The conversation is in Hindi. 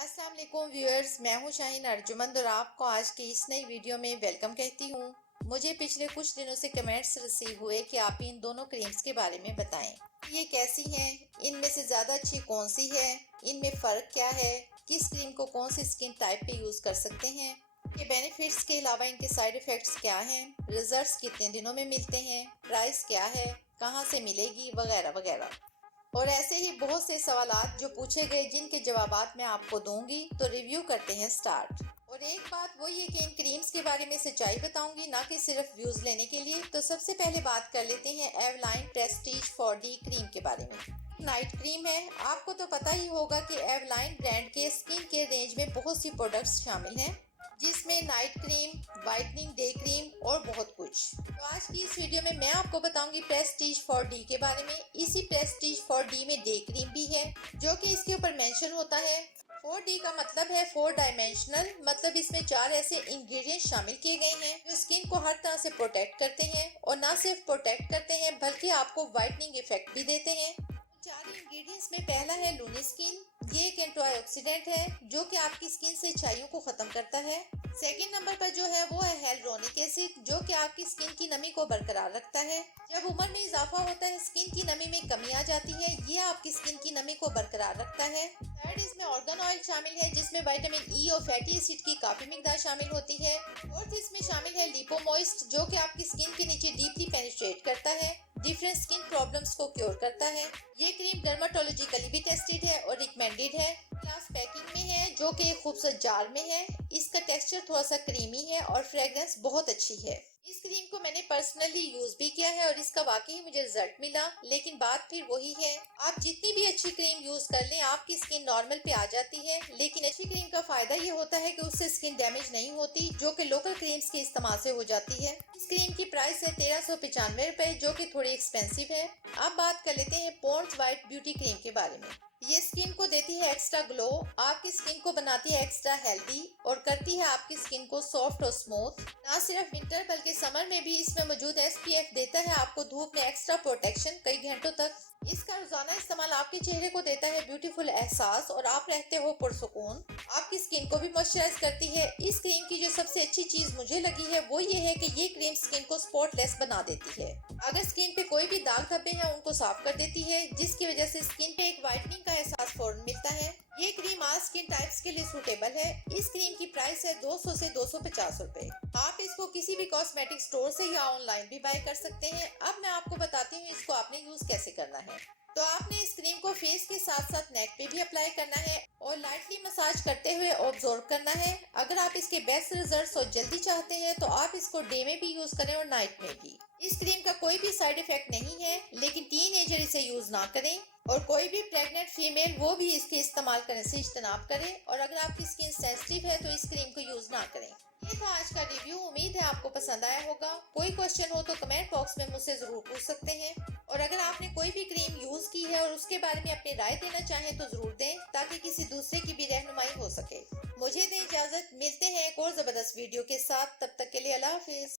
अस्सलाम वालेकुम व्यूअर्स, मैं हूं शाहीन अर्जुमंद और आपको आज की इस नई वीडियो में वेलकम कहती हूं। मुझे पिछले कुछ दिनों से कमेंट्स रिसीव हुए कि आप इन दोनों क्रीम्स के बारे में बताएं। ये कैसी हैं, इनमें से ज़्यादा अच्छी कौन सी है, इनमें फ़र्क क्या है, किस क्रीम को कौन सी स्किन टाइप पे यूज़ कर सकते हैं, ये बेनिफिट्स के अलावा इनके साइड इफ़ेक्ट्स क्या हैं, रिजल्ट्स कितने दिनों में मिलते हैं, प्राइस क्या है, कहाँ से मिलेगी, वगैरह वगैरह। और ऐसे ही बहुत से सवालात जो पूछे गए जिनके जवाबात मैं आपको दूंगी। तो रिव्यू करते हैं स्टार्ट। और एक बात वो ये कि इन क्रीम्स के बारे में सच्चाई बताऊंगी, ना कि सिर्फ व्यूज लेने के लिए। तो सबसे पहले बात कर लेते हैं एवलाइन प्रेस्टीज 4D क्रीम के बारे में। नाइट क्रीम है। आपको तो पता ही होगा कि एवलाइन ब्रांड के स्किन केयर रेंज में बहुत सी प्रोडक्ट्स शामिल हैं, जिसमें night cream, whitening day cream और बहुत कुछ। तो आज की इस वीडियो में मैं आपको बताऊंगी प्रेस्टीज 4D के बारे में। इसी प्रेस्टीज 4D में डे क्रीम भी है, जो कि इसके ऊपर मेंशन होता है। 4D का मतलब है 4 डायमेंशनल, मतलब इसमें 4 ऐसे इंग्रेडिएंट शामिल किए गए हैं जो स्किन को हर तरह से प्रोटेक्ट करते हैं, और ना सिर्फ प्रोटेक्ट करते हैं बल्कि आपको वाइटनिंग इफेक्ट भी देते हैं। 4 इंग्रेडिएंट्स में पहला है लूनी स्किन। ये एक एंटीऑक्सीडेंट है जो कि आपकी स्किन से छाइयों को खत्म करता है। सेकंड नंबर पर जो है वो है हेलुरोनिक एसिड, जो कि आपकी स्किन की नमी को बरकरार रखता है। जब उम्र में इजाफा होता है स्किन की नमी में कमी आ जाती है, ये आपकी स्किन की नमी को बरकरार रखता है। थर्ड, इसमें ऑर्गन ऑयल शामिल है, जिसमें विटामिन ई और फैटी एसिड की काफी मिकदार शामिल होती है। फोर्थ, इसमें शामिल है लिपोमॉइस्ट, जो कि आपकी स्किन के नीचे डीपली पेनिट्रेट करता है, डिफरेंट स्किन प्रॉब्लम्स को क्योर करता है। ये क्रीम डर्माटोलॉजिकली भी टेस्टेड है और रिकमेंडेड है। ग्लास पैकिंग में है, जो कि एक खूबसूरत जार में है। इसका टेक्सचर थोड़ा सा क्रीमी है और फ्रेग्रेंस बहुत अच्छी है। इस क्रीम को मैंने पर्सनली यूज भी किया है और इसका वाकई मुझे रिजल्ट मिला। लेकिन बात फिर वही है, आप जितनी भी अच्छी क्रीम यूज कर लें आपकी स्किन नॉर्मल पे आ जाती है। लेकिन अच्छी क्रीम का फायदा ये होता है कि उससे स्किन डैमेज नहीं होती, जो कि लोकल क्रीम्स के इस्तेमाल से हो जाती है। इस क्रीम की प्राइस है 1395 रुपए, जो कि थोड़ी एक्सपेंसिव है। अब बात कर लेते हैं पॉन्ड्स वाइट ब्यूटी क्रीम के बारे में। ये स्किन को देती है एक्स्ट्रा ग्लो, आपकी स्किन को बनाती है एक्स्ट्रा हेल्दी और करती है आपकी स्किन को सॉफ्ट और स्मूथ। ना सिर्फ विंटर बल्कि समर में भी इसमें मौजूद SPF देता है आपको धूप में एक्स्ट्रा प्रोटेक्शन कई घंटों तक। इसका रोजाना इस्तेमाल आपके चेहरे को देता है ब्यूटीफुल एहसास और आप रहते हो पुरसुकून। आपकी स्किन को भी मॉइस्चराइज करती है। इस क्रीम की जो सबसे अच्छी चीज मुझे लगी है वो ये है कि ये क्रीम स्किन को स्पॉटलेस बना देती है। अगर स्किन पे कोई भी दाग धब्बे हैं उनको साफ कर देती है, जिसकी वजह से स्किन पे एक वाइटनिंग का एहसास फौरन मिलता है। ये क्रीम ऑल स्किन टाइप्स के लिए सूटेबल है। इस क्रीम की प्राइस है 200 से 250 रुपए। आप इसको किसी भी कॉस्मेटिक स्टोर से या ऑनलाइन भी बाय कर सकते हैं। अब मैं आपको बताती हूँ इसको आपने यूज कैसे करना है। तो आपने इस क्रीम को फेस के साथ साथ नेक पे भी अप्लाई करना है और लाइटली मसाज करते हुए ऑब्जर्व करना है। अगर आप इसके बेस्ट रिजल्ट्स और जल्दी चाहते हैं तो आप इसको डे में भी यूज करें और नाइट में भी। इस क्रीम का कोई भी साइड इफेक्ट नहीं है, लेकिन टीनेजर इसे यूज ना करें और कोई भी प्रेग्नेंट फीमेल वो भी इसके इस्तेमाल करने से इज्तनाब करें। और अगर आपकी स्किन सेंसिटिव है तो इस क्रीम को यूज ना करें। ये था आज का रिव्यू। उम्मीद है आपको पसंद आया होगा। कोई क्वेश्चन हो तो कमेंट बॉक्स में मुझसे जरूर पूछ सकते हैं। और अगर आपने कोई भी क्रीम यूज की है और उसके बारे में अपनी राय देना चाहें तो जरूर दें, ताकि किसी दूसरे की भी रहनुमाई हो सके। मुझे दें इजाजत, मिलते हैं एक और जबरदस्त वीडियो के साथ। तब तक के लिए अल्लाह हाफिज।